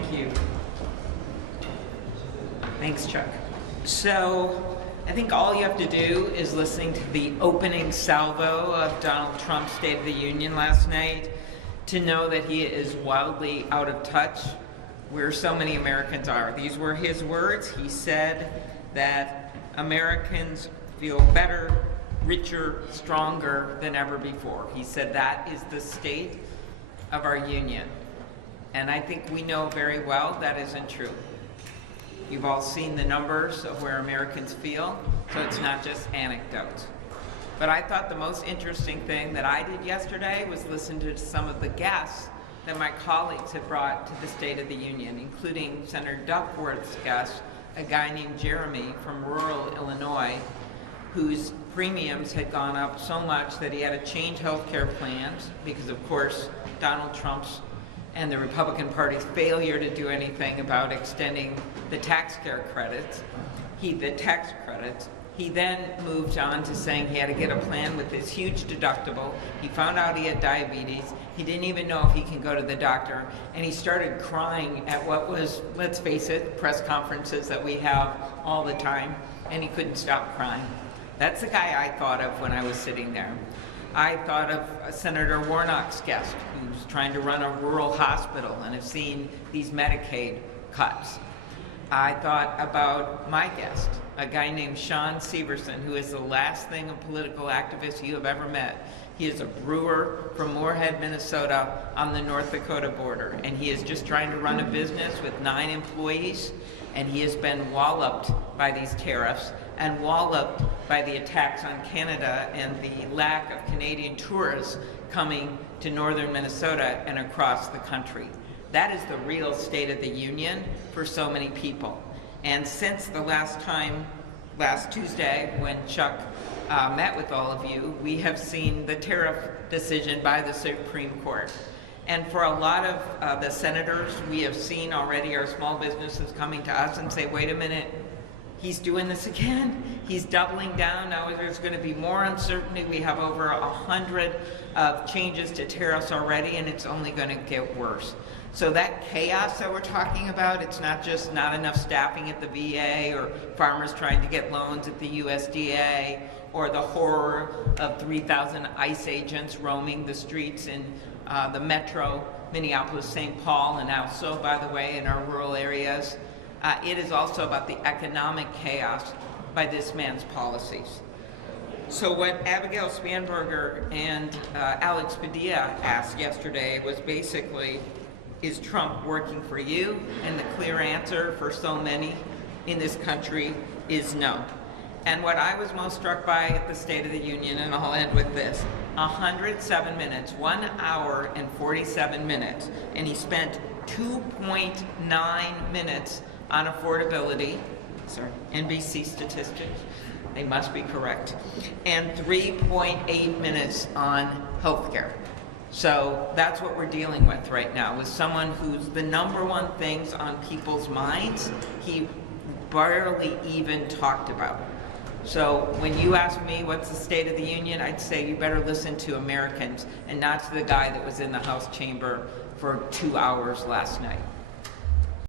Thank you. Thanks, Chuck. So I think all you have to do is listening to the opening salvo of Donald Trump's State of the Union last night to know that he is wildly out of touch where so many Americans are. These were his words. He said that Americans feel better, richer, stronger than ever before. He said that is the state of our union. And I think we know very well that isn't true. You've all seen the numbers of where Americans feel, so it's not just anecdotes. But I thought the most interesting thing that I did yesterday was listen to some of the guests that my colleagues had brought to the State of the Union, including Senator Duckworth's guest, a guy named Jeremy from rural Illinois, whose premiums had gone up so much that he had to change health care plans because, of course, Donald Trump's and the Republican Party's failure to do anything about extending the tax credits. He then moved on to saying he had to get a plan with this huge deductible. He found out he had diabetes. He didn't even know if he can go to the doctor. And he started crying at what was, let's face it, press conferences that we have all the time, and he couldn't stop crying. That's the guy I thought of when I was sitting there. I thought of Senator Warnock's guest, who's trying to run a rural hospital and have seen these Medicaid cuts. I thought about my guest, a guy named Sean Severson, who is the last thing a political activist you have ever met. He is a brewer from Moorhead, Minnesota, on the North Dakota border, and he is just trying to run a business with 9 employees, and he has been walloped by these tariffs and walloped by the attacks on Canada and the lack of Canadian tourists coming to northern Minnesota and across the country. That is the real State of the Union for so many people. And since the last time, last Tuesday, when Chuck met with all of you, we have seen the tariff decision by the Supreme Court. And for a lot of the senators, we have seen already our small businesses coming to us and say, wait a minute, he's doing this again. He's doubling down. Now there's going to be more uncertainty. We have over 100 changes to tariffs already, and it's only going to get worse. So that chaos that we're talking about, it's not just not enough staffing at the VA or farmers trying to get loans at the USDA or the horror of 3,000 ICE agents roaming the streets in the metro, Minneapolis, St. Paul, and also, by the way, in our rural areas. It is also about the economic chaos by this man's policies. So what Abigail Spanberger and Alex Padilla asked yesterday was basically, is Trump working for you? And the clear answer for so many in this country is no. And what I was most struck by at the State of the Union, and I'll end with this, 107 minutes, 1 hour and 47 minutes, and he spent 2.9 minutes on affordability, sorry, NBC statistics, they must be correct, and 3.8 minutes on healthcare. So that's what we're dealing with right now, with someone who's the number one things on people's minds, he barely even talked about. So when you ask me what's the State of the Union, I'd say you better listen to Americans and not to the guy that was in the House chamber for 2 hours last night.